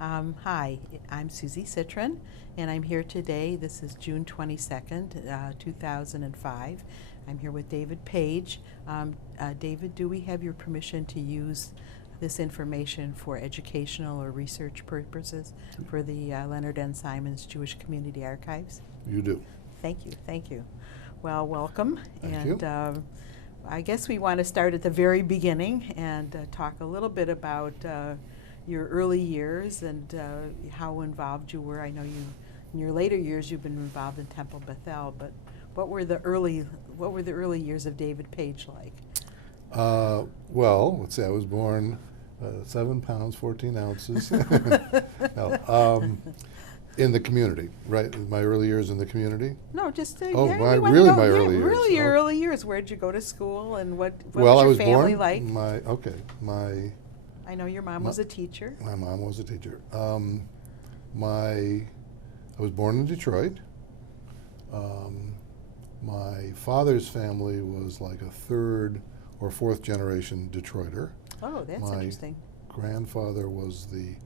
Hi, I'm Susie Citron, and I'm here today. This is June 22nd, 2005. I'm here with David Page. David, do we have your permission to use this information for educational or research purposes for the Leonard and Simon's Jewish Community Archives? You do. Thank you, thank you. Well, welcome. Thank you. I guess we want to start at the very beginning and talk a little bit about your early years and how involved you were. I know you, in your later years, you've been involved in Temple Bethel, but what were the early years of David Page like? Well, let's see. I was born 7 pounds 14 ounces. No, in the community, right? My early years in the community. No, just Oh, yeah, my we wanna really know, my yeah, early years. Really, your Oh. early years. Where'd you go to school, and what Well, was I your was family born. like? I know your mom was a teacher. My mom was a teacher. I was born in Detroit. My father's family was like a third or fourth generation Detroiter. Oh, that's My interesting. grandfather was the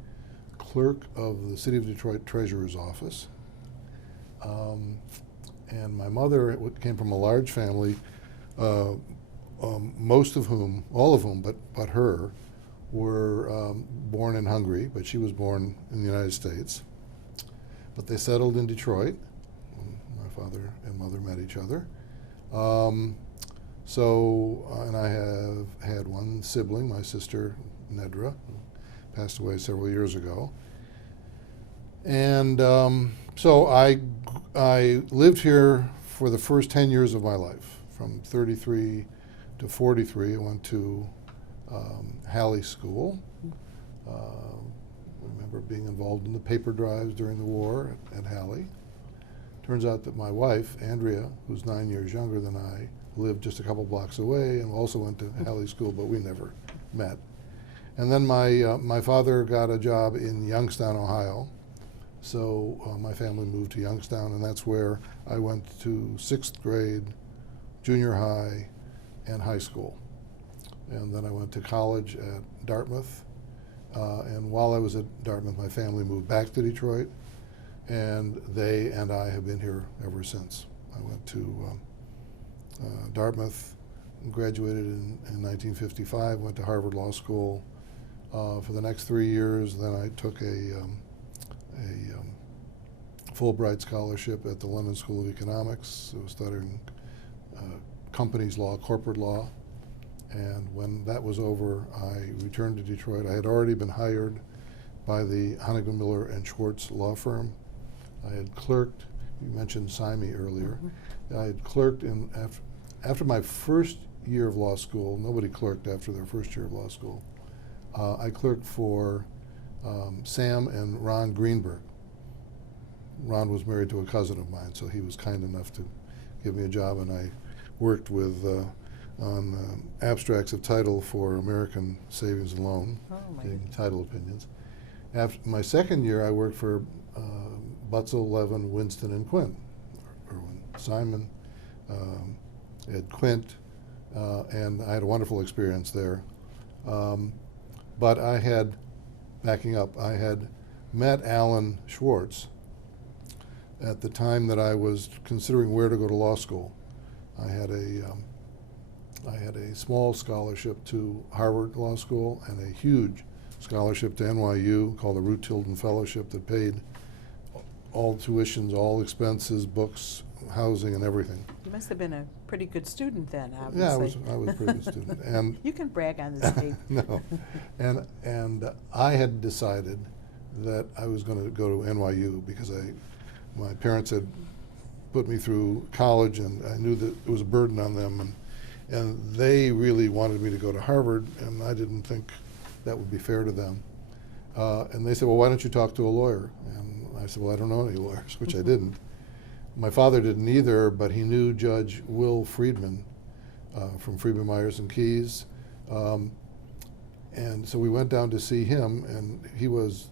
clerk of the City of Detroit Treasurer's Office. And my mother came from a large family, most of whom, all of whom but her, were born in Hungary, but she was born in the United States. But they settled in Detroit when my father and mother met each other. And I have had one sibling, my sister Nedra, who passed away several years ago. And so I lived here for the first 10 years of my life. From 33 to 43, I went to Halley School. I remember being involved in the paper drives during the war at Halley. Turns out that my wife, Andrea, who's 9 years younger than I, lived just a couple blocks away and also went to Halley School, but we never met. And then my father got a job in Youngstown, Ohio. So my family moved to Youngstown, and that's where I went to 6th grade, junior high, and high school. And then I went to college at Dartmouth. And while I was at Dartmouth, my family moved back to Detroit, and they and I have been here ever since. I went to Dartmouth, graduated in 1955, went to Harvard Law School for the next 3 years. Then I took a Fulbright Scholarship at the London School of Economics. I was studying companies law, corporate law. And when that was over, I returned to Detroit. I had already been hired by the Honigman, Miller and Schwartz law firm. I had clerked, you mentioned Sime earlier. Mm-hmm. I had clerked after my first year of law school. Nobody clerked after their first year of law school. I clerked for Sam and Ron Greenberg. Ron was married to a cousin of mine, so he was kind enough to give me a job, and I worked with on abstracts of title for American Savings and Loan, getting title opinions. After my second year, I worked for Butzel, Levin, Winston, and Quint. Irwin Simon, Ed Quint, and I had a wonderful experience there. But I had, backing up, I had met Alan Schwartz at the time that I was considering where to go to law school. I had a small scholarship to Harvard Law School and a huge scholarship to NYU called the Root Tilden Fellowship that paid all tuitions, all expenses, books, housing, and everything. You must have been a pretty good student then, obviously. Yeah, I was a pretty good student. And you can brag on this tape. No, and I had decided that I was going to go to NYU because my parents had put me through college, and I knew that it was a burden on them, and they really wanted me to go to Harvard, and I didn't think that would be fair to them. And they said, well, why don't you talk to a lawyer? And I said, well, I don't know any lawyers, which I didn't. My father didn't either, but he knew Judge Will Friedman from Friedman, Myers and Keyes. And so we went down to see him, and he was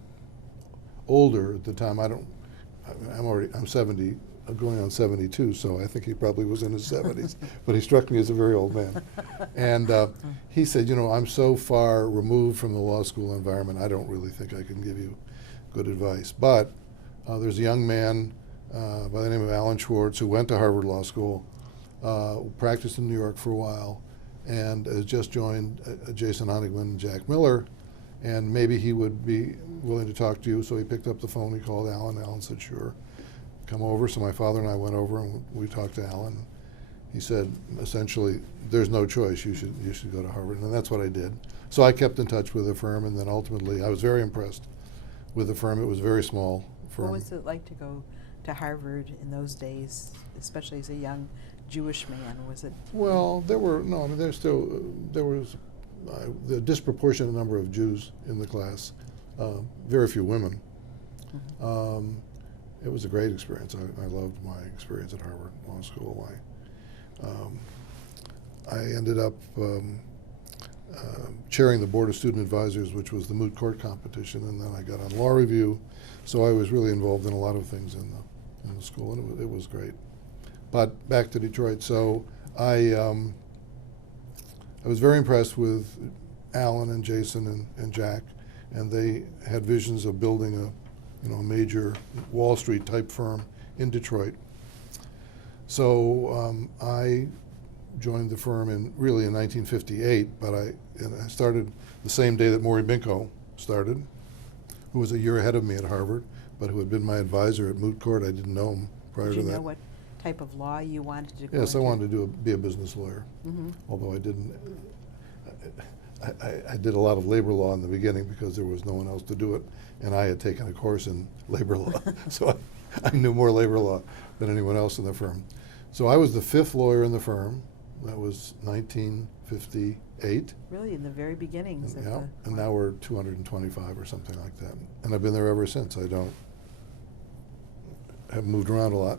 older at the time. I'm 70, going on 72, so I think he probably was in his 70s, but he struck me as a very old man. And he said, I'm so far removed from the law school environment, I don't really think I can give you good advice. But there's a young man by the name of Alan Schwartz who went to Harvard Law School, practiced in New York for a while, and has just joined Jason Honigman and Jack Miller, and maybe he would be willing to talk to you. So he picked up the phone, he called Alan. Alan said, sure, come over. So my father and I went over and we talked to Alan. He said, essentially, there's no choice, you should go to Harvard, and that's what I did. So I kept in touch with the firm, and then ultimately I was very impressed with the firm. It was a very small firm. What was it like to go to Harvard in those days, especially as a young Jewish man? Was it? Well, there was the disproportionate number of Jews in the class, very few women. Mm-hmm. It was a great experience. I loved my experience at Harvard Law School. I ended up chairing the Board of Student Advisors, which was the moot court competition, and then I got on law review. So I was really involved in a lot of things in the school, and it was great. But back to Detroit. So I was very impressed with Alan and Jason and Jack, and they had visions of building a major Wall Street type firm in Detroit. So I joined the firm in 1958, but I started the same day that Maury Binko started, who was a year ahead of me at Harvard, but who had been my advisor at moot court. I didn't know him prior to that. Did you know what type of law you wanted to go Yes, I into? wanted to be a business lawyer, Mm-hmm. although I didn't. I did a lot of labor law in the beginning because there was no one else to do it, and I had taken a course in labor law, so I knew more labor law than anyone else in the firm. So I was the 5th lawyer in the firm. That was 1958. Really, in the very beginnings. Of Yeah, the, and now we're 225 or something like that. And I've been there ever since. I haven't moved around a lot.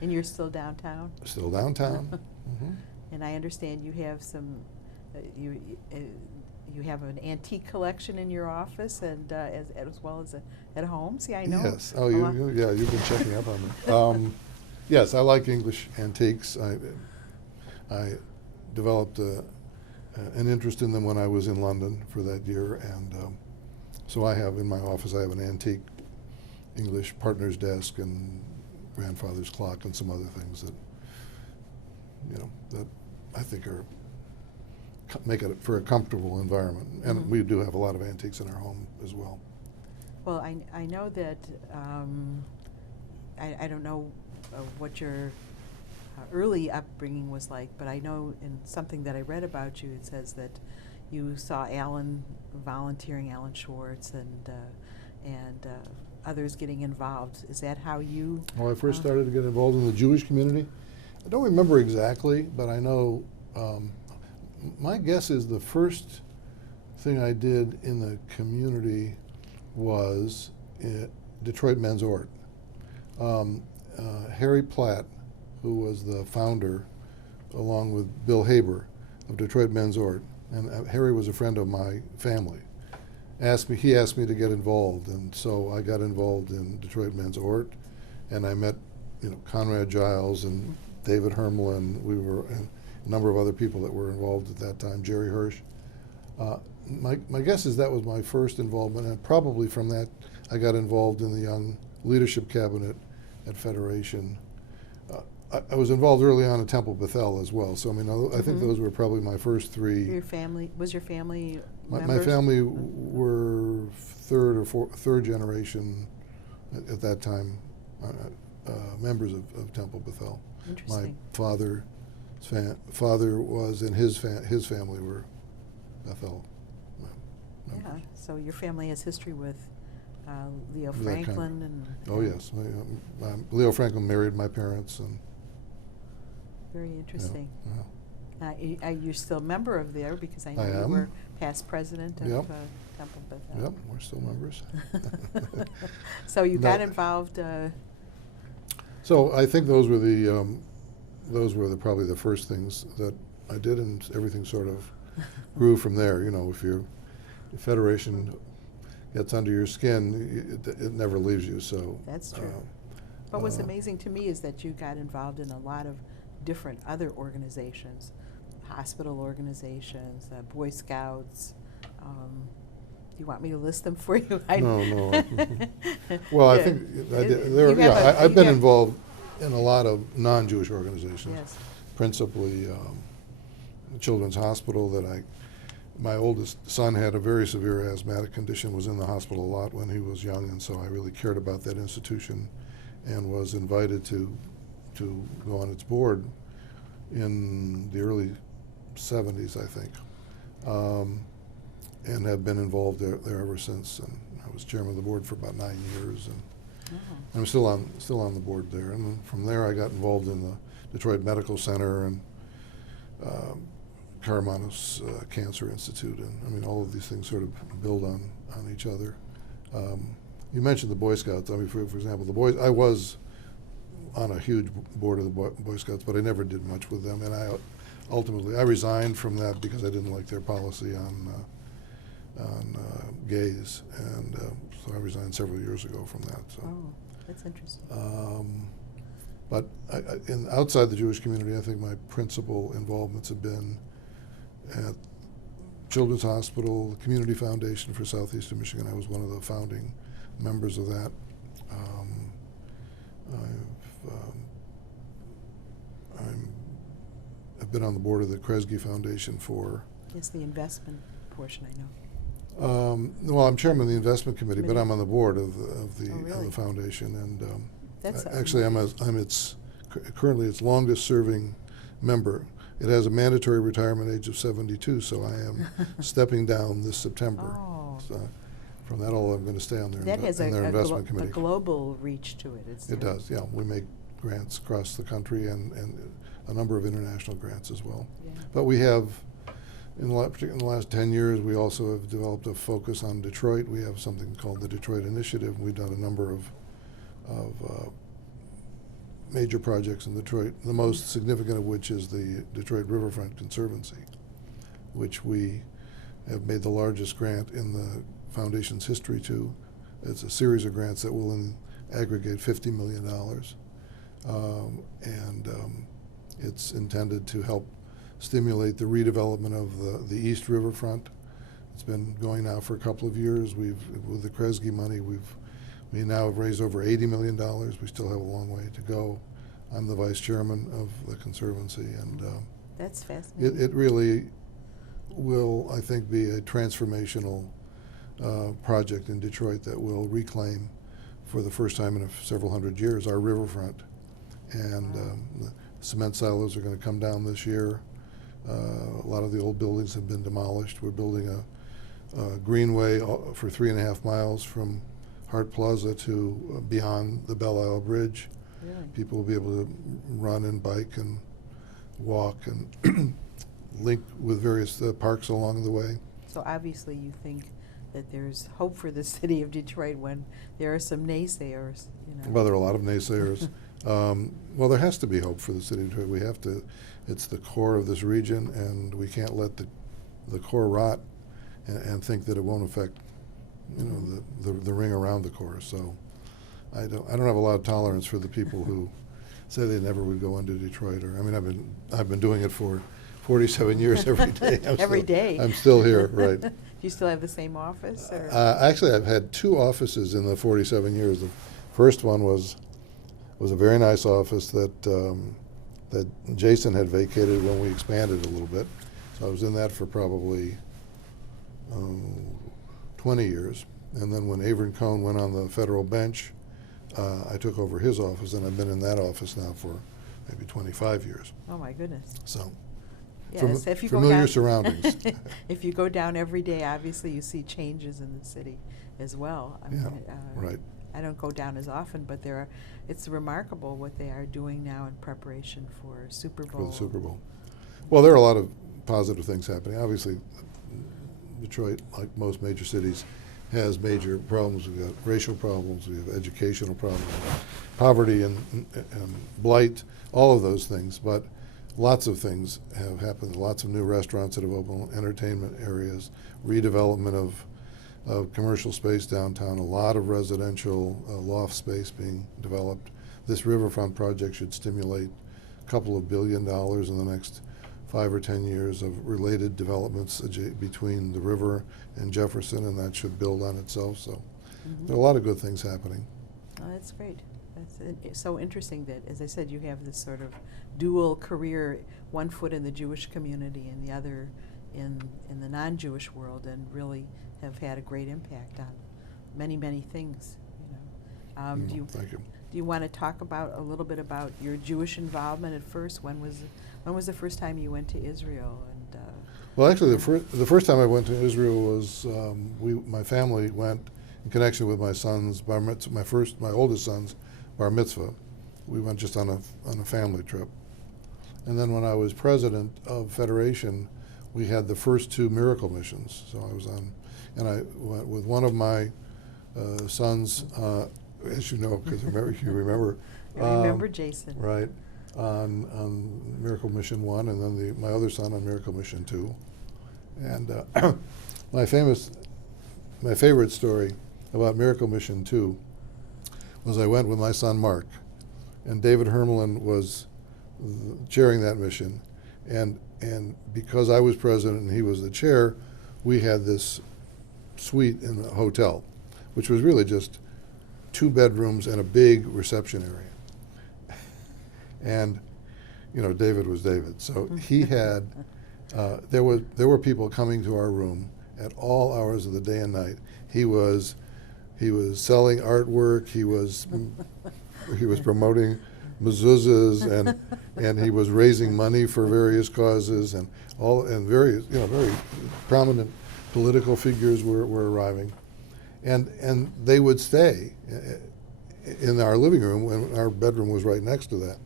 And you're still downtown? Still downtown. Mm-hmm. And I understand you have some, you have an antique collection in your office, and as well as at home. See, I know. Yes. Oh, yeah. You've been checking up on me. Yes, I like English antiques. I developed an interest in them when I was in London for that year, and so I have in my office. I have an antique English partner's desk and grandfather's clock and some other things that that I think make it for a comfortable environment. And Mm-hmm. we do have a lot of antiques in our home as well. Well, I know that I don't know what your early upbringing was like, but I know in something that I read about you, it says that you saw Alan Schwartz, and others getting involved. Is that how you? Well, I first started to get involved in the Jewish community. I don't remember exactly, but I know, my guess is the first thing I did in the community was Detroit Men's Ort. Harry Platt, who was the founder, along with Bill Haber, of Detroit Men's Ort, and Harry was a friend of my family, he asked me to get involved, and so I got involved in Detroit Men's Ort, and I met Conrad Giles and David Hermelin. And a number of other people that were involved at that time, Jerry Hirsch. My guess is that was my first involvement, and probably from that I got involved in the Young Leadership Cabinet at Federation. I was involved early on at Temple Bethel as well, so I mean, I think those were probably my first 3. Your family, was your family My members? family were third generation at that time, members of Temple Bethel. Interesting. My father was, and his family were Bethel members. Yeah, so your family has history with Leo That kind of- Franklin and. Oh yes, Leo Franklin married my parents, and Very interesting. yeah. Are you still a member of there? Because I know I you am. were past president of Yep. Temple Bethel. Yep, we're still members. So you No. got involved. So I think those were probably the first things that I did, and everything sort of grew from there. If your Federation gets under your skin, it never leaves you. So That's true. But what's amazing to me is that you got involved in a lot of different other organizations, hospital organizations, Boy Scouts, you want me to list them for you? No. Well, I Yeah. think You have a- I've you been have- involved in a lot of non-Jewish organizations. Yes. Principally, the Children's Hospital my oldest son had a very severe asthmatic condition, was in the hospital a lot when he was young, and so I really cared about that institution and was invited to go on its board in the early 70s, I think, and have been involved there ever since. And I was chairman of the board for about 9 years, and I'm still on the board there. And then from there, I got involved in the Detroit Medical Center and Karamanos Cancer Institute, and I mean all of these things sort of build on each other. You mentioned the Boy Scouts. I mean, for example, the Boys. I was on a huge board of the Boy Scouts, but I never did much with them, and I resigned from that because I didn't like their policy on gays, and so I resigned several years ago from that. So. Oh, that's interesting. But outside the Jewish community, I think my principal involvements have been at Children's Hospital, the Community Foundation for Southeastern Michigan. I was one of the founding members of that. I've been on the board of the Kresge Foundation for. Yes, the investment portion, I know. Well, I'm chairman of the investment committee, but I'm on the board of the really? of the foundation, and That's actually I'm currently its longest serving member. It has a mandatory retirement age of 72, so I am stepping down this September. Oh. So from that, I'm going to stay on That has their investment a committee. global reach to it. It does, yeah. We make grants across the country and a number of international grants as well. Yeah. But we have, in the last 10 years, we also have developed a focus on Detroit. We have something called the Detroit Initiative. We've done a number of major projects in Detroit, the most significant of which is the Detroit Riverfront Conservancy, which we have made the largest grant in the foundation's history to. It's a series of grants that will aggregate $50 million. It's intended to help stimulate the redevelopment of the East Riverfront. It's been going now for a couple of years. With the Kresge money, we now have raised over $80 million. We still have a long way to go. I'm the vice chairman of the Conservancy, and That's fascinating. it really will, I think, be a transformational project in Detroit that will reclaim, for the first time in several hundred years, our riverfront. And the cement silos are going to come down this year. A lot of the old buildings have been demolished. We're building a greenway for 3.5 miles from Hart Plaza to beyond the Belle Isle Bridge. Really? People will be able to run and bike and walk and link with various parks along the way. So obviously you think that there's hope for the city of Detroit when there are some naysayers, you know. Well, there are a lot of naysayers. Well, there has to be hope for the city of Detroit. We have to. It's the core of this region, and we can't let the core rot and think that it won't affect, you know, the ring around the core. So I don't have a lot of tolerance for the people who say they never would go into Detroit. Or I mean, I've been doing it for 47 years every day. Every day. I'm still here, right? Do you still have the same office? Or? Actually, I've had 2 offices in the 47 years. The first one was a very nice office that Jason had vacated when we expanded a little bit. So I was in that for probably 20 years. And then when Avery and Cohn went on the federal bench, I took over his office, and I've been in that office now for maybe 25 years. Oh my goodness. So Yes, if you familiar go down, surroundings. If you go down every day, obviously you see changes in the city as well. I Yeah, mean, right. I don't go down as often, but it's remarkable what they are doing now in preparation for Super Bowl. For the Super Bowl. Well, there are a lot of positive things happening. Obviously, Detroit, like most major cities, has major problems. We've got racial problems, we have educational problems, poverty and blight, all of those things. But lots of things have happened. Lots of new restaurants that have opened, entertainment areas, redevelopment of commercial space downtown, a lot of residential loft space being developed. This riverfront project should stimulate a couple of $1 billion in the next 5 or 10 years of related developments between the river and Jefferson, and that should build on itself. So there are a lot of good things happening. Oh, that's great. It's so interesting that, as I said, you have this sort of dual career, one foot in the Jewish community and the other in the non-Jewish world, and really have had a great impact on many, many things. Thank you. Do you want to talk about a little bit about your Jewish involvement at first? When was the first time you went to Israel? And well, actually, the first time I went to Israel was my family went in connection with my son's bar mitzvah, my oldest son's bar mitzvah. We went just on a family trip, and then when I was president of Federation, we had the first 2 miracle missions. So I was on, and I went with one of my sons. As you know, because you remember. I remember Jason. Right, on Miracle Mission 1, and then my other son on Miracle Mission 2. And my favorite story about Miracle Mission 2 was I went with my son Mark, and David Hermelin was chairing that mission, and because I was president and he was the chair, we had this suite in the hotel, which was really just 2 bedrooms and a big reception area. And, David was David. So he had, there were people coming to our room at all hours of the day and night. He was selling artwork. He was promoting mezuzahs, and he was raising money for various causes, and various, very prominent political figures were arriving. And they would stay in our living room, when our bedroom was right next to that,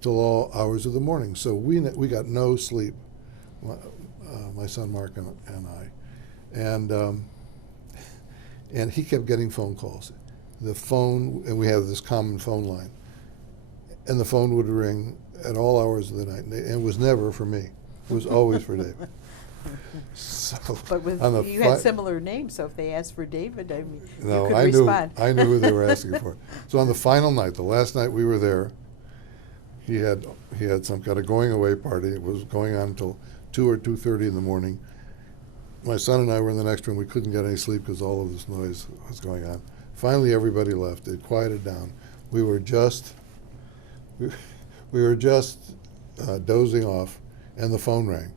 till all hours of the morning. So we got no sleep, my son Mark and I, and he kept getting phone calls. The phone, and we have this common phone line, and the phone would ring at all hours of the night, and it was never for me. It was always for David. So, but you had similar names, so if they asked for David, you could respond. I knew who they were asking for. So on the final night, the last night we were there, he had some kind of going away party. It was going on until 2 or 2:30 in the morning. My son and I were in the next room. We couldn't get any sleep because all of this noise was going on. Finally, everybody left. It quieted down. We were just dozing off, and the phone rang.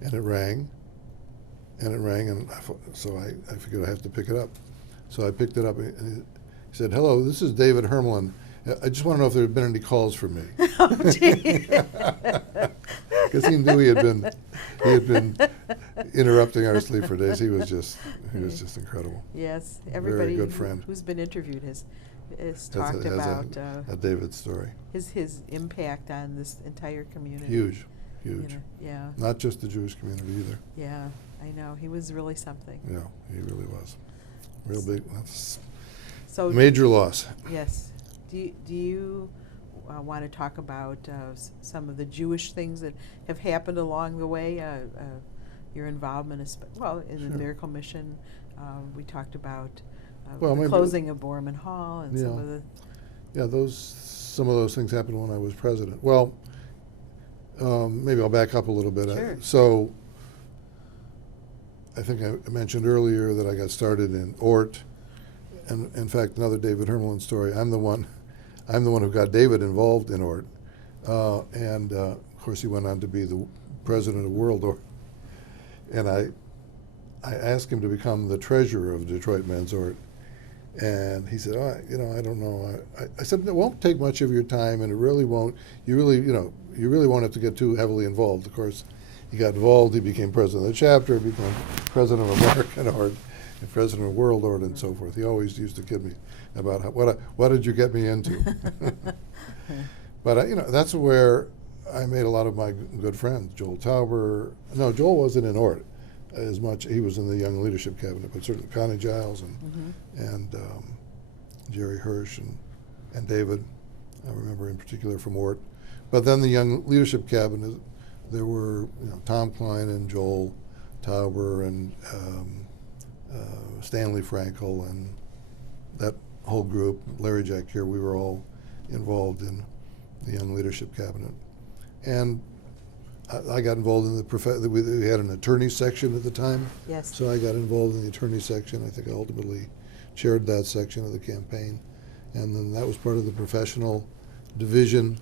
And it rang, and so I figured I have to pick it up. So I picked it up, and he said, "Hello, this is David Hermelin. I just want to know if there had been any calls for me." Because he knew he had been interrupting our sleep for days. He was just incredible. Yes, everybody very good friend. Who's been interviewed has talked about a David story. His impact on this entire community. Huge. Yeah. Not just the Jewish community either. Yeah, I know. He was really something. Yeah, he really was. Real big. That's so major loss. Yes. Do you want to talk about some of the Jewish things that have happened along the way? Your involvement, in the Miracle Mission. We talked about the closing of Borman Hall and some of the. Yeah, some of those things happened when I was president. Well. Maybe I'll back up a little bit. Sure. So I think I mentioned earlier that I got started in Ort, and in fact, another David Hermelin story. I'm the one who got David involved in Ort, and of course he went on to be the president of World Ort. And I asked him to become the treasurer of Detroit Men's Ort, and he said, I don't know. I said, it won't take much of your time, and it really won't. You really won't have to get too heavily involved. Of course, he got involved. He became president of the chapter, became president of American Ort, and president of World Ort, and so forth. He always used to kid me about what did you get me into. But that's where I made a lot of my good friends. Joel Tauber. No, Joel wasn't in Ort as much. He was in the Young Leadership Cabinet, but certainly Connie Giles and Jerry Hirsch and David. I remember in particular from Ort. But then the Young Leadership Cabinet, there were Tom Klein and Joel Tauber and Stanley Frankel and that whole group, Larry Jack here, we were all involved in the Young Leadership Cabinet. And I got involved in the we had an attorney section at the time. Yes. So I got involved in the attorney section. I think I ultimately chaired that section of the campaign. And then that was part of the professional division.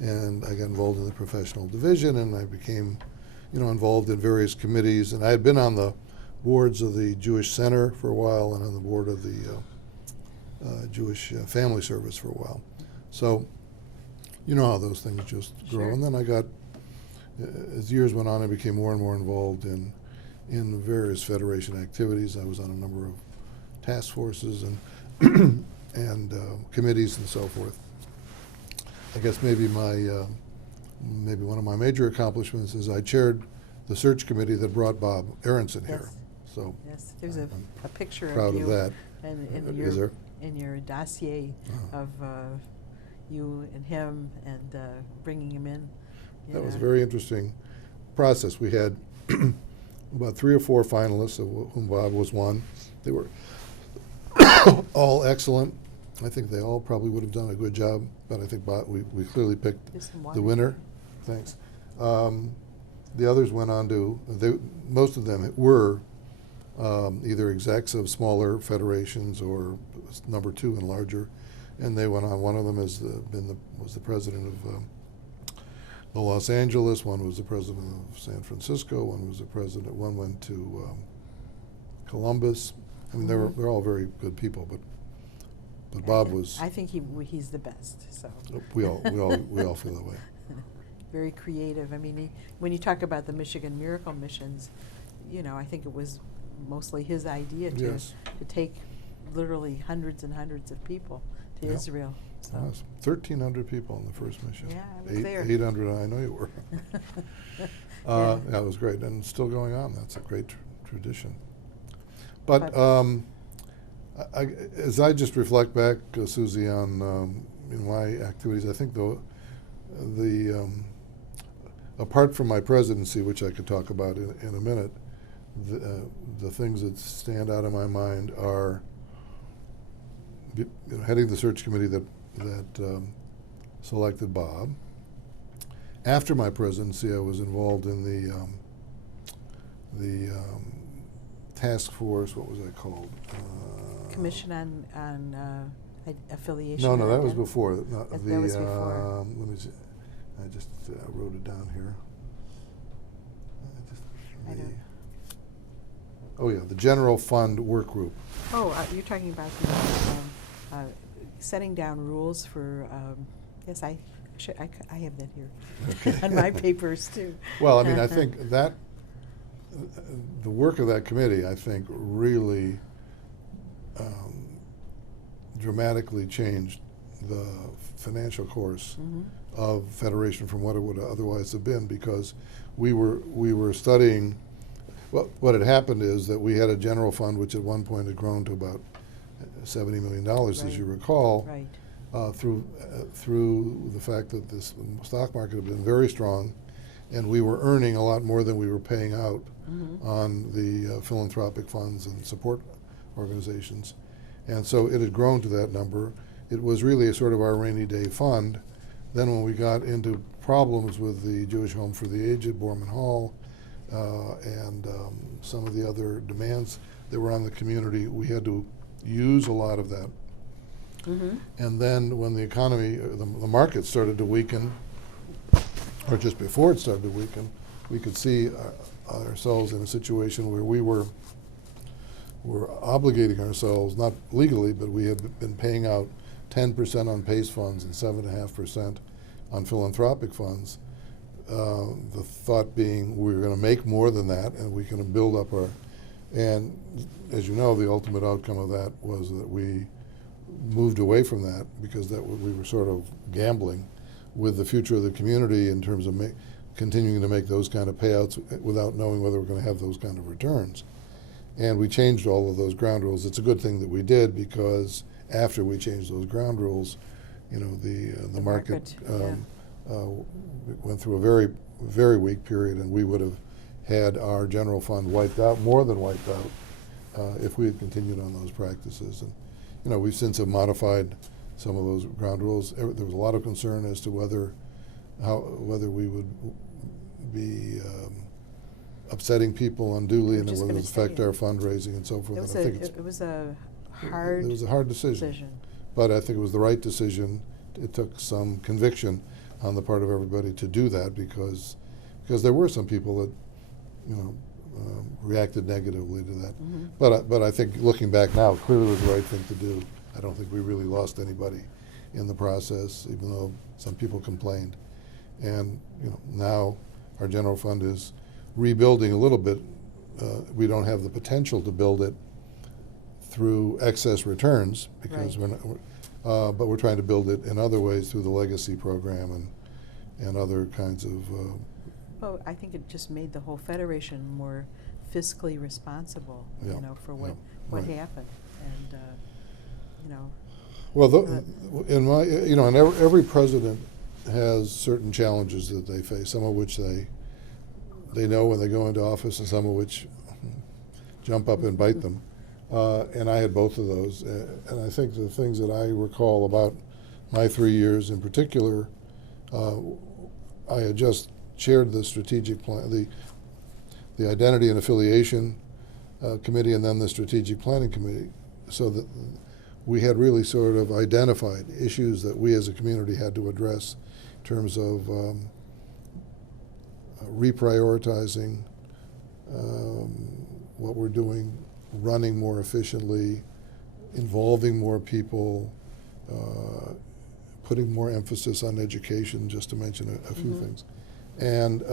And I got involved in the professional division, and I became, involved in various committees. And I had been on the boards of the Jewish Center for a while and on the board of the Jewish Family Service for a while. So you know how those things just grow. Sure. And then I got, as years went on, I became more and more involved in various federation activities. I was on a number of task forces and and committees and so forth. I guess maybe maybe one of my major accomplishments is I chaired the search committee that brought Bob Aronson here. Yes. So Yes, there's I'm a picture proud of you of that. and Is there? in your dossier of you and him and bringing him in. That was a Yeah. very interesting process. We had about 3 or 4 finalists, of whom Bob was one. They were all excellent. I think they all probably would have done a good job, but I think we clearly picked Here's some the water. winner. Thanks. The others went on to, most of them were either execs of smaller federations or number 2 and larger, and they went on. One of them was the president of the Los Angeles. One was the president of San Francisco. One was the president. One went to Columbus. I mean, they're all very good people, but Bob was. I think he's the best. So We all feel that way. very creative. I mean, when you talk about the Michigan Miracle Missions, I think it was mostly his idea to Yes. take literally hundreds and hundreds of people to Yeah. Israel. So. Yes. 1,300 people in the first mission. Yeah, I was there. 800, I know you were. Yeah. Yeah, it was great, and it's still going on. That's a great tradition. But as I just reflect back, Susie, on my activities, I think the apart from my presidency, which I could talk about in a minute, the things that stand out in my mind are heading the search committee that selected Bob. After my presidency, I was involved in the task force. What was that called? Commission on affiliation. No, that was ident- before. That was before. Let me see. I just wrote it down here. I don't- Oh yeah, the general fund work group. Oh, you're talking about the setting down rules for. Yes, I have that here Okay. on my papers too. Well, I mean, I think that the work of that committee, I think, really dramatically changed the financial course of Federation from what it would otherwise have been, because we were studying. Well, what had happened is that we had a general fund which at one point had grown to about $70 million, as Right. you recall, Right. through the fact that this stock market had been very strong, and we were earning a lot more than we were paying out on the philanthropic funds and support organizations. And so it had grown to that number. It was really a sort of our rainy day fund. Then when we got into problems with the Jewish Home for the Aged, Borman Hall, and some of the other demands that were on the community, we had to use a lot of that. And then when the economy, the market started to weaken, or just before it started to weaken, we could see ourselves in a situation where we were obligating ourselves, not legally, but we had been paying out 10% on PACE funds and 7.5% on philanthropic funds. The thought being we were going to make more than that, and we can build up our, and as you know, the ultimate outcome of that was that we moved away from that, because we were sort of gambling with the future of the community in terms of continuing to make those kind of payouts without knowing whether we're going to have those kind of returns. And we changed all of those ground rules. It's a good thing that we did, because after we changed those ground rules, the market went through a very, very weak period, and we would have had our general fund wiped out, more than wiped out, if we had continued on those practices. And we've since have modified some of those ground rules. There was a lot of concern as to whether we would be upsetting people unduly, and it just would gonna affect say our it. fundraising and so forth. And I think It was a hard it was a hard decision, but I think it was the right decision. It took some conviction on the part of everybody to do that because there were some people that reacted negatively to that. But I think looking back now, clearly it was the right thing to do. I don't think we really lost anybody in the process, even though some people complained. And now our general fund is rebuilding a little bit. We don't have the potential to build it through excess returns because Right. we're not, but we're trying to build it in other ways through the legacy program and other kinds of. Well, I think it just made the whole federation more fiscally responsible, Yeah, for what right. happened, and Well, in my, and every president has certain challenges that they face, some of which they know when they go into office, and some of which jump up and bite them. And I had both of those. And I think the things that I recall about my 3 years in particular, I had just chaired the strategic plan, the identity and affiliation committee, and then the strategic planning committee, so that we had really sort of identified issues that we as a community had to address in terms of reprioritizing what we're doing, running more efficiently, involving more people, putting more emphasis on education, just to mention a few things. And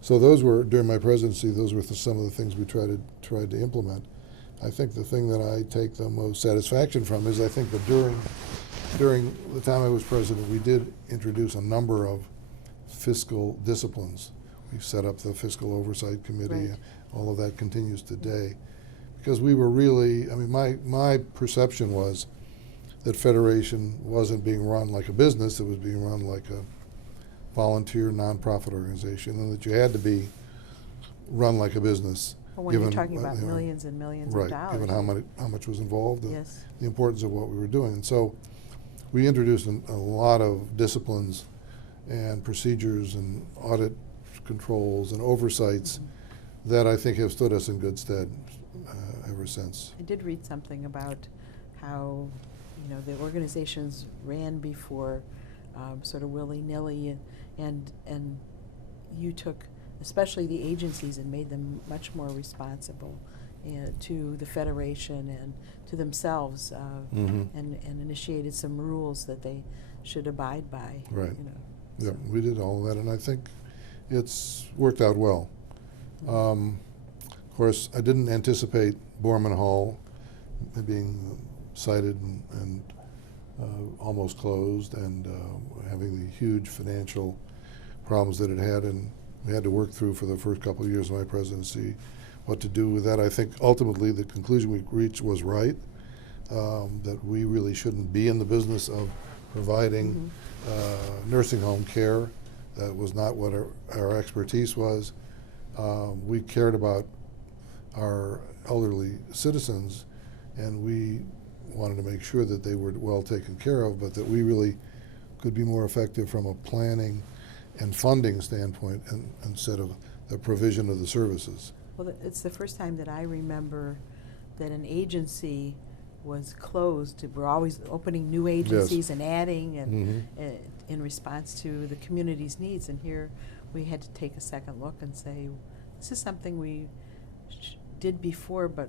so those were, during my presidency, those were some of the things we tried to implement. I think the thing that I take the most satisfaction from is I think that during the time I was president, we did introduce a number of fiscal disciplines. We set up the Fiscal Oversight Committee. Right. All of that continues today. Because we were really, I mean, my perception was that Federation wasn't being run like a business, it was being run like a volunteer nonprofit organization, and that you had to be run like a business. Well, when you're talking about millions and millions of dollars. Right, given how much was involved and Yes. the importance of what we were doing. And so we introduced a lot of disciplines and procedures and audit controls and oversights that I think have stood us in good stead ever since. I did read something about how, the organizations ran before sort of willy-nilly, and you took, especially the agencies, and made them much more responsible to the Federation and to themselves, and initiated some rules that they should abide by. Right. Yeah, so. we did all of that, and I think it's worked out well. Of course, I didn't anticipate Borman Hall being cited and almost closed, and having the huge financial problems that it had, and we had to work through for the first couple of years of my presidency what to do with that. I think ultimately the conclusion we reached was right, that we really shouldn't be in the business of providing nursing home care. That was not what our expertise was. We cared about our elderly citizens, and we wanted to make sure that they were well taken care of, but that we really could be more effective from a planning and funding standpoint instead of the provision of the services. Well, it's the first time that I remember that an agency was closed. We're always opening new agencies and adding, and in response to the community's needs. And here we had to take a second look and say, this is something we did before, but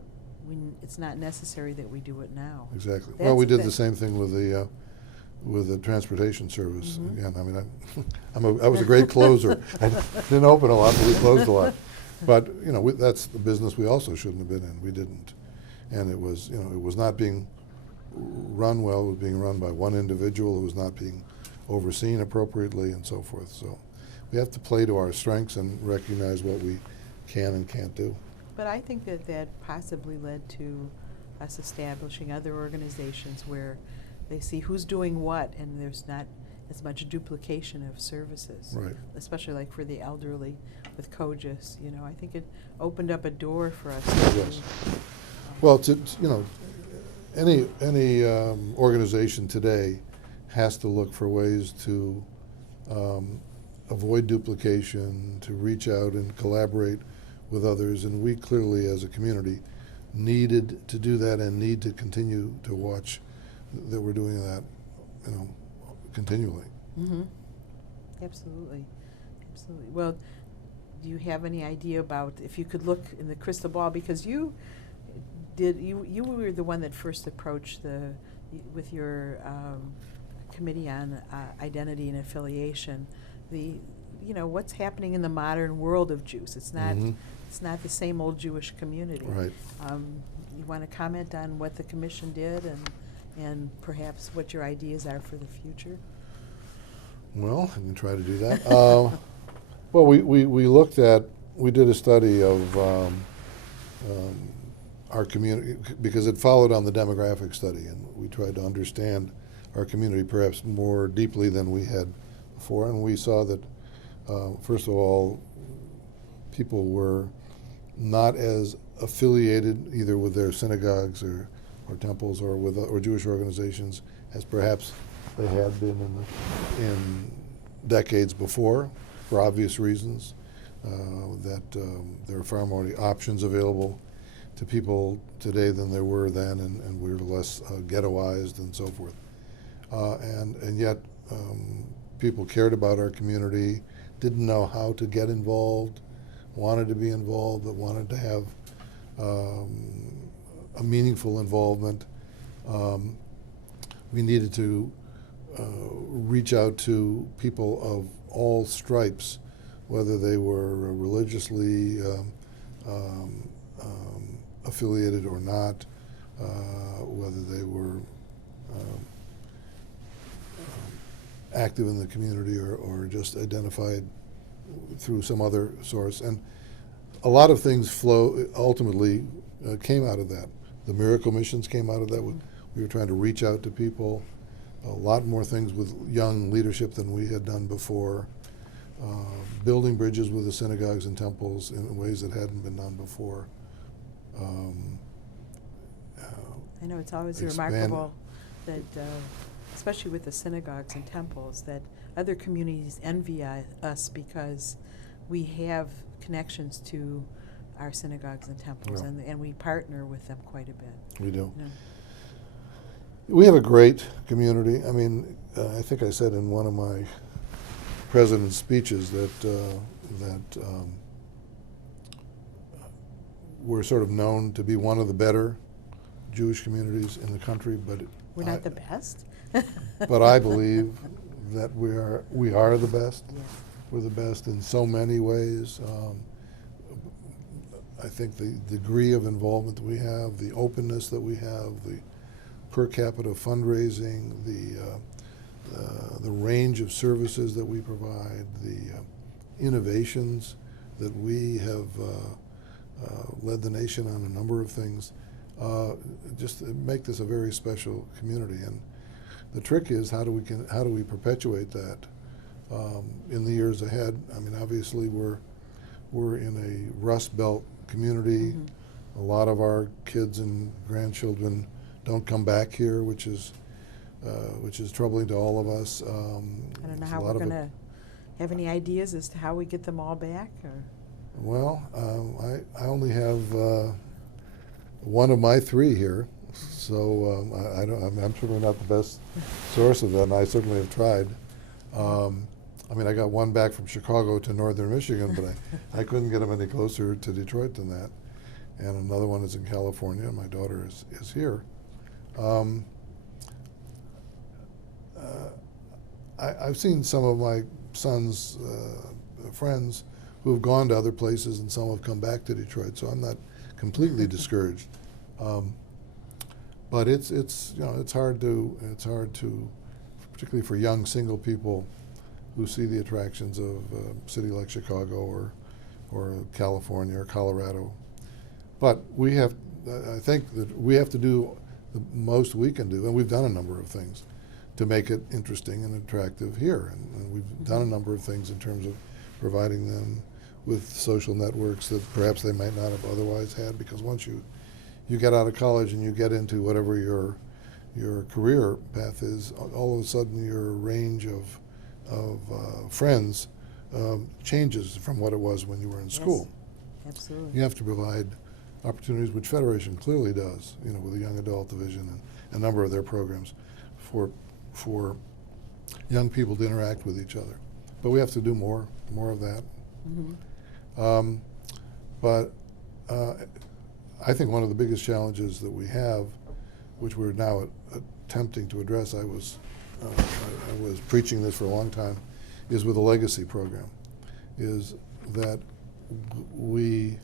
it's not necessary that we do it now. Exactly. That's Well, we did the the same thing with the transportation service. Again, I mean, I was a great closer. I didn't open a lot, but we closed a lot. But that's the business we also shouldn't have been in. We didn't, and it was it was not being run well. It was being run by one individual who was not being overseen appropriately, and so forth. So we have to play to our strengths and recognize what we can and can't do. But I think that possibly led to us establishing other organizations where they see who's doing what, and there's not as much duplication of services. Right. Especially like for the elderly with COGIS. I think it opened up a door for us. Yes. Well, any organization today has to look for ways to avoid duplication, to reach out and collaborate with others, and we clearly as a community needed to do that and need to continue to watch that we're doing that, continually. Mm-hmm. Absolutely. Absolutely. Well, do you have any idea about if you could look in the crystal ball, because you were the one that first approached with your committee on identity and affiliation, what's happening in the modern world of Jews. It's not Mhm. it's not the same old Jewish community. Right. You want to comment on what the commission did and perhaps what your ideas are for the future? Well, I can try to do that. Well, we did a study of our community, because it followed on the demographic study, and we tried to understand our community perhaps more deeply than we had before, and we saw that, first of all, people were not as affiliated either with their synagogues or temples or Jewish organizations as perhaps they had been in decades before, for obvious reasons, that there are far more options available to people today than there were then, and we're less ghettoized and so forth. And yet people cared about our community, didn't know how to get involved, wanted to be involved, but wanted to have a meaningful involvement. We needed to reach out to people of all stripes, whether they were religiously affiliated or not, whether they were active in the community or just identified through some other source. And a lot of things ultimately came out of that. The miracle missions came out of that. We were trying to reach out to people, a lot more things with young leadership than we had done before, building bridges with the synagogues and temples in ways that hadn't been done before. I know it's always remarkable that, especially with the synagogues and temples, that other communities envy us because we have connections to our synagogues and temples, Yeah. and we partner with them quite a bit. We do. You know. We have a great community. I mean, I think I said in one of my president's speeches that we're sort of known to be one of the better Jewish communities in the country, but We're not the best. but I believe that we are the best. Yes. We're the best in so many ways. I think the degree of involvement that we have, the openness that we have, the per capita fundraising, the range of services that we provide, the innovations that we have led the nation on a number of things, just make this a very special community. And the trick is how do we perpetuate that in the years ahead? I mean, obviously we're in a Rust Belt community. Mm-hmm. A lot of our kids and grandchildren don't come back here, which is troubling to all of us. I don't know how we're going to have any ideas as to how we get them all back. Or? Well, I only have one of my three here, so I'm certainly not the best source of that, and I certainly have tried. I mean, I got one back from Chicago to northern Michigan, but I couldn't get them any closer to Detroit than that. And another one is in California, and my daughter is here. I've seen some of my son's friends who have gone to other places, and some have come back to Detroit. So I'm not completely discouraged. But it's hard to, particularly for young single people who see the attractions of a city like Chicago or California or Colorado. But I think that we have to do the most we can do, and we've done a number of things to make it interesting and attractive here. And we've done a number of things in terms of providing them with social networks that perhaps they might not have otherwise had, because once you get out of college and you get into whatever your career path is, all of a sudden your range of friends changes from what it was when you were in school. Yes, absolutely. You have to provide opportunities, which Federation clearly does, you know, with the young adult division and a number of their programs for young people to interact with each other. But we have to do more of that. Mm-hmm. But I think one of the biggest challenges that we have, which we're now attempting to address, I was preaching this for a long time, is with the legacy program, is that we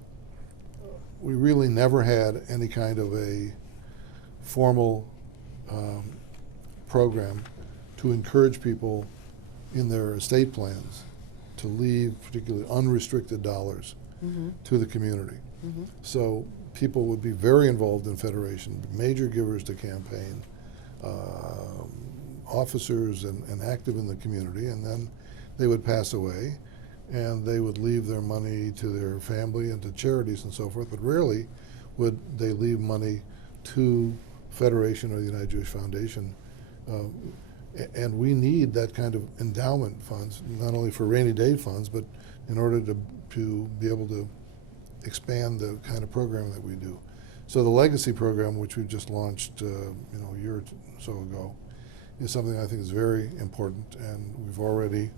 really never had any kind of a formal program to encourage people in their estate plans to leave particularly unrestricted dollars Mm-hmm. to the community. Mm-hmm. So people would be very involved in Federation, major givers to campaign, officers and active in the community, and then they would pass away and they would leave their money to their family and to charities and so forth, but rarely would they leave money to Federation or the United Jewish Foundation. And we need that kind of endowment funds, not only for rainy day funds, but in order to be able to expand the kind of program that we do. So the legacy program, which we've just launched a year or so ago, is something I think is very important, and we've already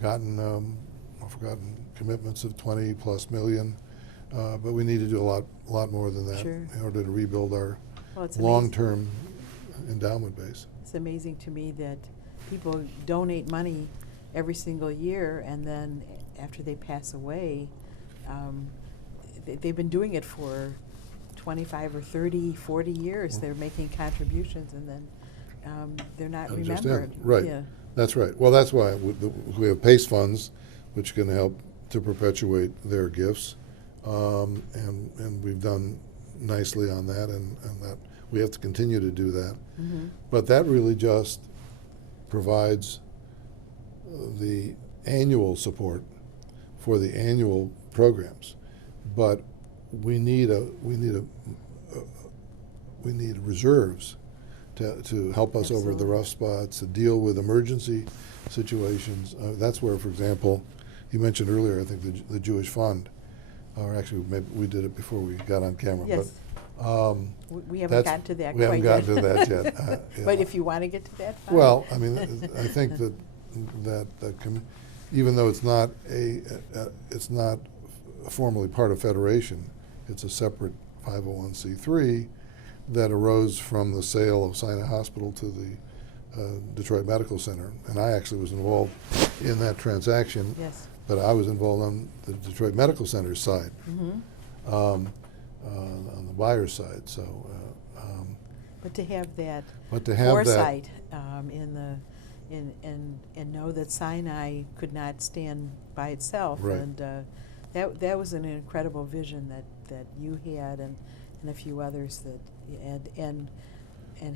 gotten commitments of 20+ million, but we need to do a lot more than that. Sure. In order to rebuild our Well, it's long-term endowment base. It's amazing to me that people donate money every single year, and then after they pass away, they've been doing it for 25 or 30, 40 years. They're making contributions, and then they're not remembered. Right. Yeah. That's right. Well, that's why we have PACE funds, which can help to perpetuate their gifts, and we've done nicely on that, and that we have to continue to do that. Mm-hmm. But that really just provides the annual support for the annual programs. But we need reserves to help us over the Absolutely. rough spots, to deal with emergency situations. That's where, for example, you mentioned earlier, I think the Jewish Fund, or actually maybe we did it before we got on camera. Yes. But, We haven't gotten to that we quite haven't yet. gotten to that yet. But Yeah. if you want to get to that, fine. Well, I mean, I think that even though it's not formally part of Federation, it's a separate 501c3 that arose from the sale of Sinai Hospital to the Detroit Medical Center, and I actually was involved in that transaction. Yes. But I was involved on the Detroit Medical Center's side, Mm-hmm. on the buyer's side. So, But to have that but to have foresight and know that Sinai could not stand by itself, Right. and that was an incredible vision that you had and a few others and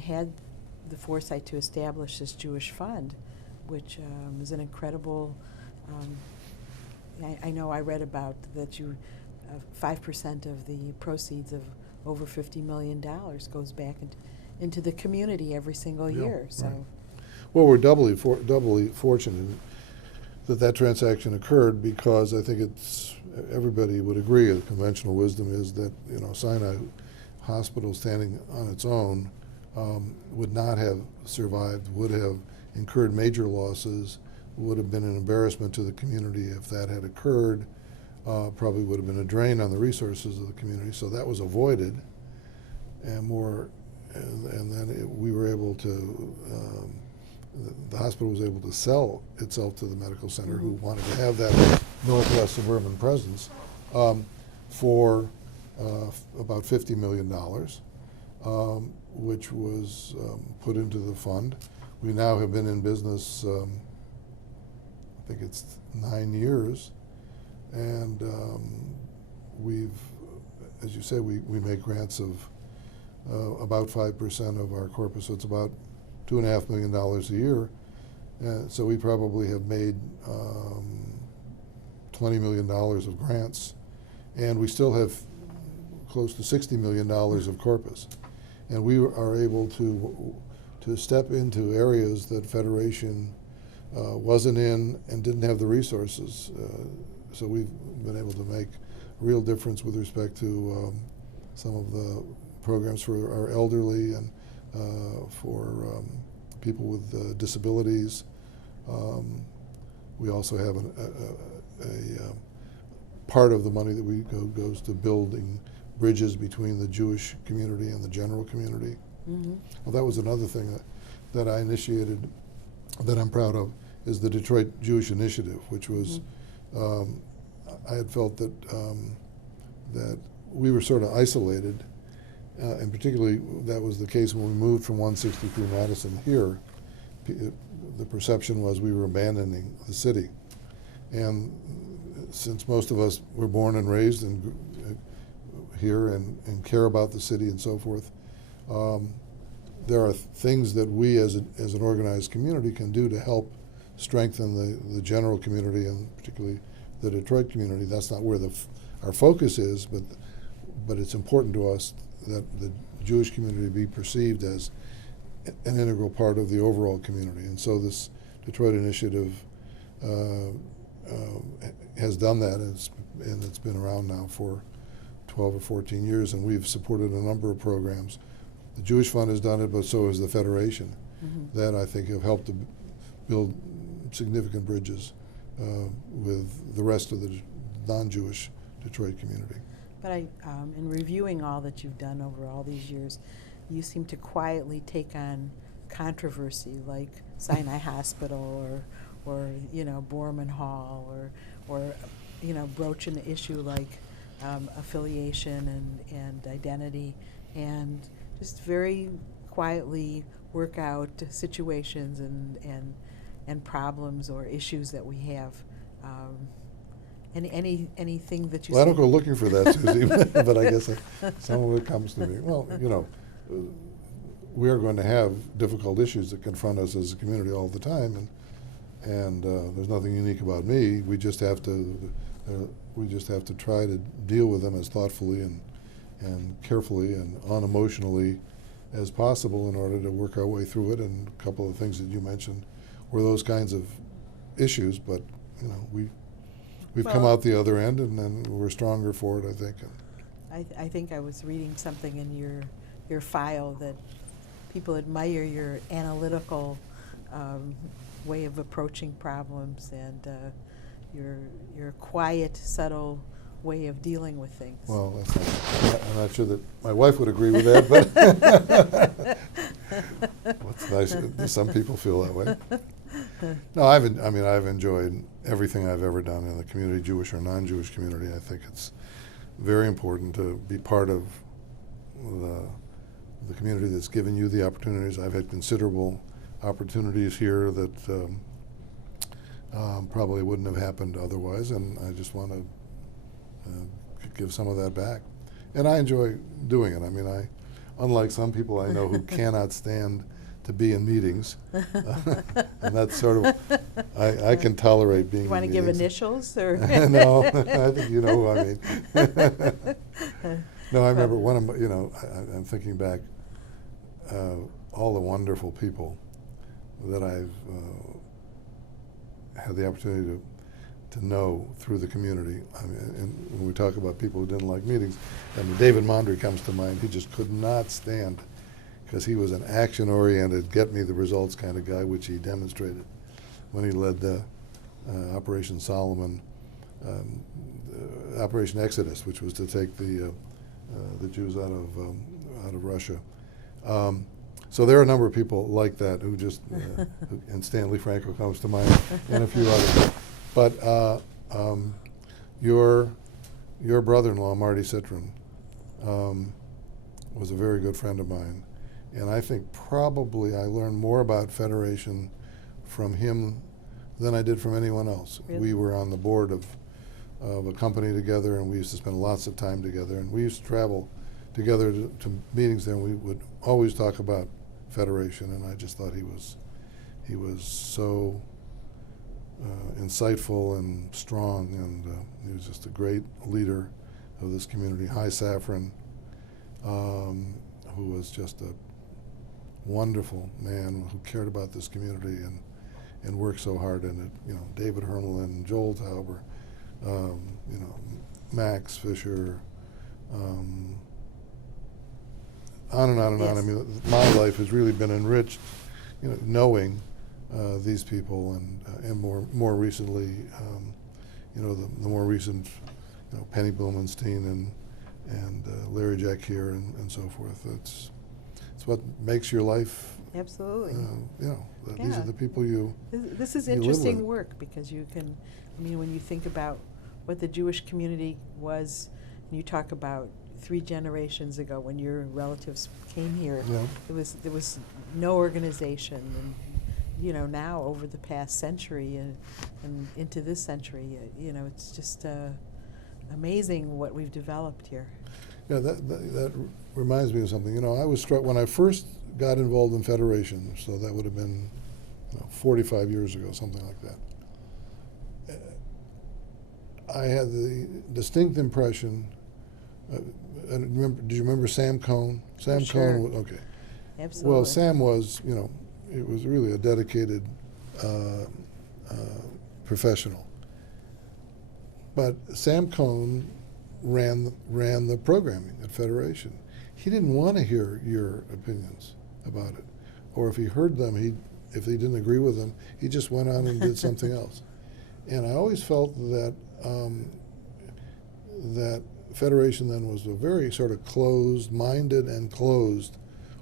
had the foresight to establish this Jewish fund, which is an incredible. I know I read about that 5% of the proceeds of over $50 million goes back into the community every single Yeah, year. So, right. Well, we're doubly fortunate that transaction occurred, because I think everybody would agree, the conventional wisdom is that Sinai Hospital standing on its own would not have survived, would have incurred major losses, would have been an embarrassment to the community if that had occurred, probably would have been a drain on the resources of the community. So that was avoided, and then we were able to. The hospital was able to sell itself to the medical center, Mm-hmm. who wanted to have that Northwest suburban presence, for about $50 million, which was put into the fund. We now have been in business, I think it's 9 years, and we've, as you say, we make grants of about 5% of our corpus, so it's about $2.5 million a year. So we probably have made $20 million of grants, and we still have close to $60 million of corpus. And we are able to step into areas that Federation wasn't in and didn't have the resources. So we've been able to make a real difference with respect to some of the programs for our elderly and for people with disabilities. We also have a part of the money that we goes to building bridges between the Jewish community and the general community. Mm-hmm. Well, that was another thing that I initiated that I'm proud of, is the Detroit Jewish Initiative, which was, I had felt that that we were sort of isolated, and particularly that was the case when we moved from 163 Madison here. The perception was we were abandoning the city. And since most of us were born and raised here and care about the city and so forth, there are things that we as an organized community can do to help strengthen the general community and particularly the Detroit community. That's not where our focus is, but it's important to us that the Jewish community be perceived as an integral part of the overall community. And so this Detroit initiative has done that, and it's been around now for 12 or 14 years, and we've supported a number of programs. The Jewish Fund has done it, but so has the Federation. Mm-hmm. That, I think, have helped to build significant bridges with the rest of the non-Jewish Detroit community. But in reviewing all that you've done over all these years, you seem to quietly take on controversy like Sinai Hospital or Borman Hall or broach an issue like affiliation and identity, and just very quietly work out situations and problems or issues that we have. Anything that you Well, I don't go looking for that, Susie, but I guess some of it comes to me. Well, we are going to have difficult issues that confront us as a community all the time, and there's nothing unique about me. We just have to try to deal with them as thoughtfully and carefully and unemotionally as possible in order to work our way through it. And a couple of things that you mentioned were those kinds of issues, but we've come out the other end, and then we're stronger for it, I think. I think I was reading something in your file that people admire your analytical way of approaching problems and your quiet, subtle way of dealing with things. Well, I'm not sure that my wife would agree with that, but what's nice, some people feel that way. No, I've enjoyed everything I've ever done in the community, Jewish or non-Jewish community. I think it's very important to be part of the community that's given you the opportunities. I've had considerable opportunities here that probably wouldn't have happened otherwise, and I just want to give some of that back. And I enjoy doing it. I mean, unlike some people I know who cannot stand to be in meetings, and that's sort of, I can tolerate being in meetings. You want to give initials? Or No, I think you know who I mean. No, I remember one of I'm thinking back, all the wonderful people that I've had the opportunity to know through the community. I mean, and when we talk about people who didn't like meetings, I mean, David Mondry comes to mind. He just could not stand, because he was an action-oriented, get-me-the-results kind of guy, which he demonstrated when he led the Operation Solomon, Operation Exodus, which was to take the Jews out of Russia. So there are a number of people like that who just, and Stanley Franco comes to mind, and a few others. But your brother-in-law, Marty Citron, was a very good friend of mine. And I think probably I learned more about Federation from him than I did from anyone else. Really? We were on the board of a company together, and we used to spend lots of time together. And we used to travel together to meetings there, and we would always talk about Federation. And I just thought he was so insightful and strong, and he was just a great leader of this community. Hy Safran, who was just a wonderful man who cared about this community and work so hard in it. You know, David Hermelin, Joel Tauber, you know, Max Fisher, on and on and on. I mean, my life has really been enriched, you know, knowing these people, and more recently, you know, the more recent, you know, Penny Blumenstein and Larry Jack here and so forth. It's what makes your life. Absolutely. You know, these are the people you. This is you live interesting with. work, because you can, I mean, when you think about what the Jewish community was, and you talk about 3 generations ago when your relatives came here, Yeah. there was no organization, and you know, now over the past century and into this century, you know, it's just amazing what we've developed here. Yeah, that reminds me of something. You know, I was struck when I first got involved in Federation, so that would have been, you know, 45 years ago, something like that. I had the distinct impression, did you remember Sam Cohn? Sam sure. Cohn, okay. Absolutely. Well, Sam was, you know, it was really a dedicated professional. But Sam Cohn ran the programming at Federation. He didn't want to hear your opinions about it, or if he heard them, if he didn't agree with them, he just went on and did something else. And I always felt that that Federation then was a very sort of closed-minded and closed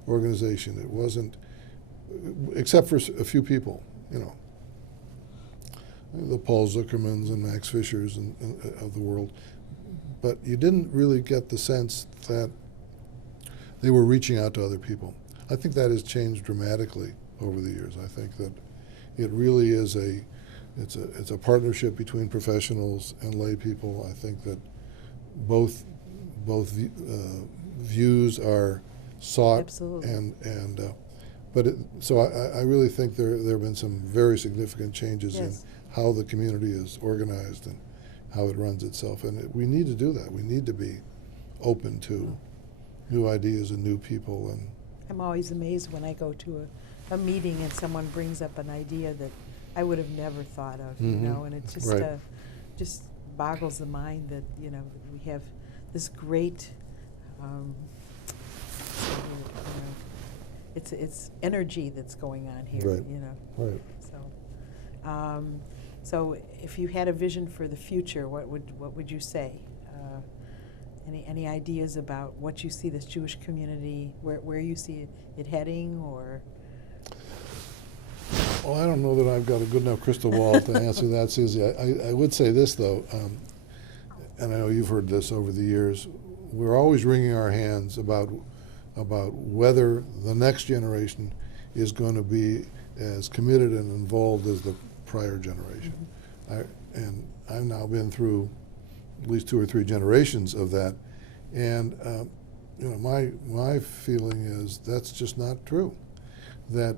organization. It wasn't, except for a few people, you know, the Paul Zuckermans and Max Fishers of the world. But you didn't really get the sense that they were reaching out to other people. I think that has changed dramatically over the years. I think that it really is it's a partnership between professionals and lay people. I think that both views are sought. Absolutely. So I really think there have been some very significant changes in how the community is organized and how it runs itself, and we need to do that. We need to be open to new ideas and new people. And I'm always amazed when I go to a meeting and someone brings up an idea that I would have never thought of, you know, and it just just boggles the mind that, you know, we have this great, it's energy that's going on here, Right. you know. Right. So if you had a vision for the future, what would you say? Any ideas about what you see this Jewish community, where you see it heading, or? Well, I don't know that I've got a good enough crystal ball to answer that, Susie. I would say this, though, and I know you've heard this over the years. We're always wringing our hands about whether the next generation is going to be as committed and involved as the prior generation. And I've now been through at least 2 or 3 generations of that, and you know, my feeling is that's just not true. That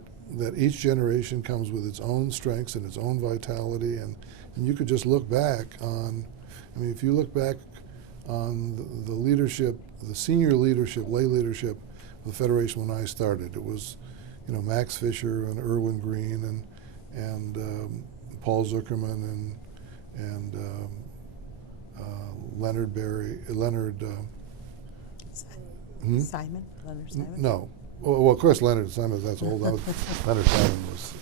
each generation comes with its own strengths and its own vitality, and you could just look back on, I mean, if you look back on the leadership, the senior leadership, lay leadership of the Federation when I started, it was, you know, Max Fisher and Irwin Green and Paul Zuckerman and Leonard Simon? Leonard Simon? No. Well, of course, Leonard Simon, that's old. Leonard Simon was,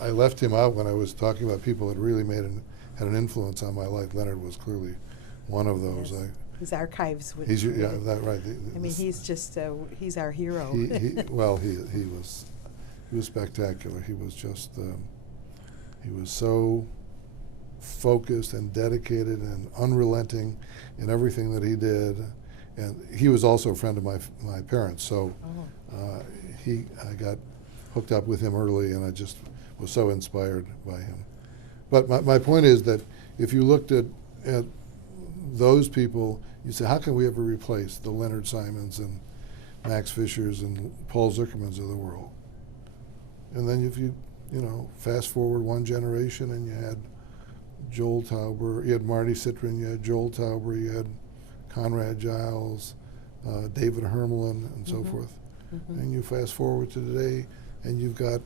I left him out when I was talking about people that really had an influence on my life. Leonard was clearly one of those. Yes. His archives would. Yeah, that right. I mean, he's just he's our hero. He was spectacular. He was just he was so focused and dedicated and unrelenting in everything that he did, and he was also a friend of my parents. So I got hooked up with him early, and I just was so inspired by him. But my point is that if you looked at those people, you say, how can we ever replace the Leonard Simons and Max Fishers and Paul Zuckermans of the world? And then if you fast forward one generation, and you had Joel Tauber, you had Marty Citrin, you had Joel Tauber, you had Conrad Giles, David Hermelin, and so forth. And you fast forward to today, and you've got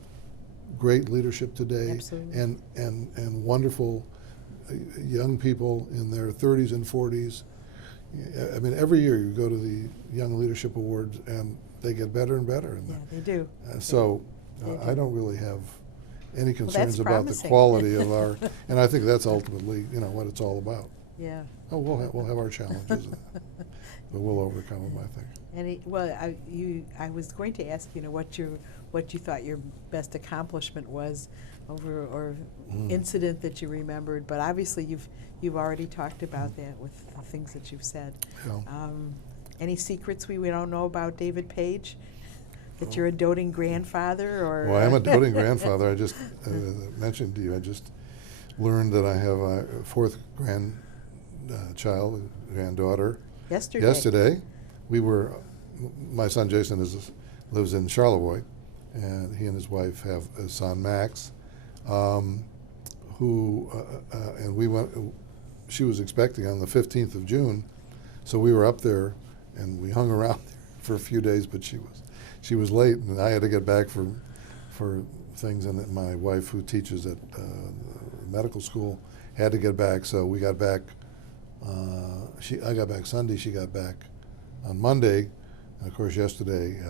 great leadership today. Absolutely. And wonderful young people in their 30s and 40s. I mean, every year you go to the Young Leadership Awards, and they get better and better. Yeah, they do. So They I do. don't really have any Well, concerns that's about the promising. quality of our, and I think that's ultimately, what it's all about. Yeah. Oh, we'll have our challenges, but we'll overcome them, I think. I was going to ask, what you thought your best accomplishment was or incident that you remembered, but obviously you've already talked about that with the things that you've said. Yeah. Any secrets we don't know about David Page? That you're a doting grandfather, or? Well, I am a doting grandfather. I just mentioned to you, I just learned that I have a fourth granddaughter. Yesterday. My son Jason lives in Charlevoix, and he and his wife have a son, Max, and we went, she was expecting on the 15th of June, so we were up there, and we hung around there for a few days, but she was late, and I had to get back for things, and my wife, who teaches at medical school, had to get back, so we got back. I got back Sunday. She got back on Monday, and of course yesterday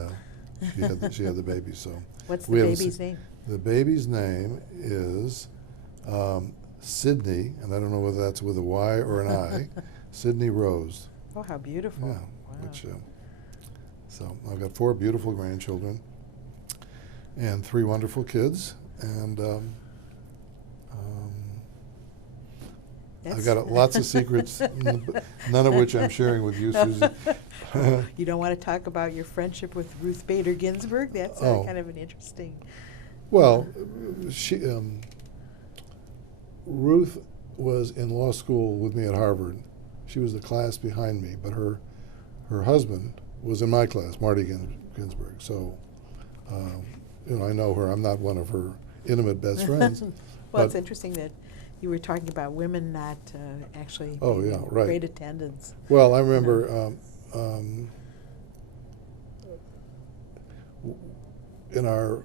she had the baby. So what's the baby's name? The baby's name is Sydney, and I don't know whether that's with a Y or an I. Sydney Rose. Oh, how beautiful! Yeah. Wow. So I've got 4 beautiful grandchildren and 3 wonderful kids, and I've got lots of secrets, none of which I'm sharing with you, Susie. You don't want to talk about your friendship with Ruth Bader Ginsburg? That's kind of an interesting. Well, Ruth was in law school with me at Harvard. She was the class behind me, but her husband was in my class, Marty Ginsburg. So, I know her. I'm not one of her intimate best friends. Well, it's interesting that you were talking about women not actually being right. great attendants. Well, I remember in our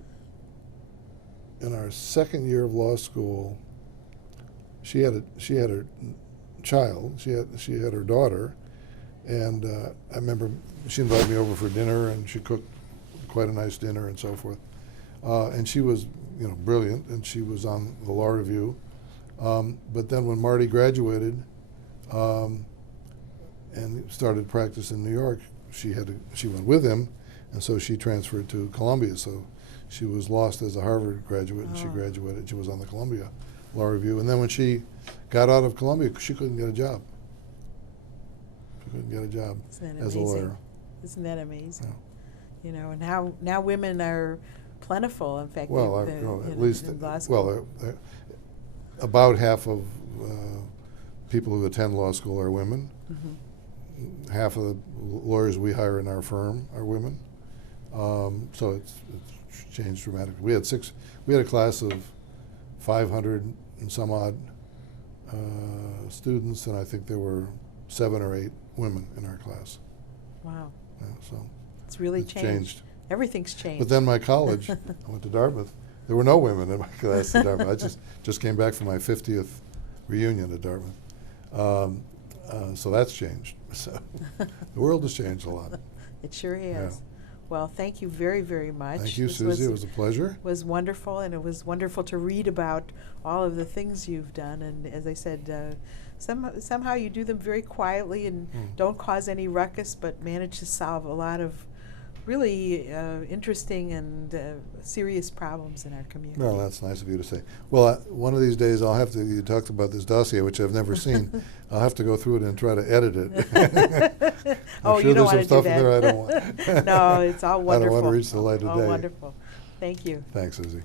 second year of law school, she had her child. She had her daughter, and I remember she invited me over for dinner, and she cooked quite a nice dinner and so forth. And she was, brilliant, and she was on the law review. But then when Marty graduated and started practice in New York, she went with him, and so she transferred to Columbia. So she was lost as a Harvard graduate, and she graduated. She was on the Columbia Law Review, and then when she got out of Columbia, she couldn't get a job. She couldn't get a job as a lawyer. Isn't that amazing? Yeah. And how now women are plentiful. In fact, well, at least in law school. About half of people who attend law school are women. Mm-hmm. Half of the lawyers we hire in our firm are women. So it's changed dramatically. We had a class of 500 and some odd students, and I think there were 7 or 8 women in our class. Wow. Yeah, so it's really it's changed. Everything's changed. But then my college, I went to Dartmouth. There were no women in my class at Dartmouth. I just came back from my 50th reunion at Dartmouth. So that's changed. So the world has changed a lot. It sure has. Yeah. Well, thank you very, very much. Thank you, Susie. It was a pleasure. Was wonderful, and it was wonderful to read about all of the things you've done. And as I said, somehow you do them very quietly and don't cause any ruckus, but manage to solve a lot of really interesting and serious problems in our community. Well, that's nice of you to say. Well, one of these days you talked about this dossier, which I've never seen. I'll have to go through it and try to edit it. Oh, sure you don't there's some want to do stuff that. in there I don't want. No, it's all wonderful. I don't want to reach the light of all day. wonderful. Thank you. Thanks, Susie.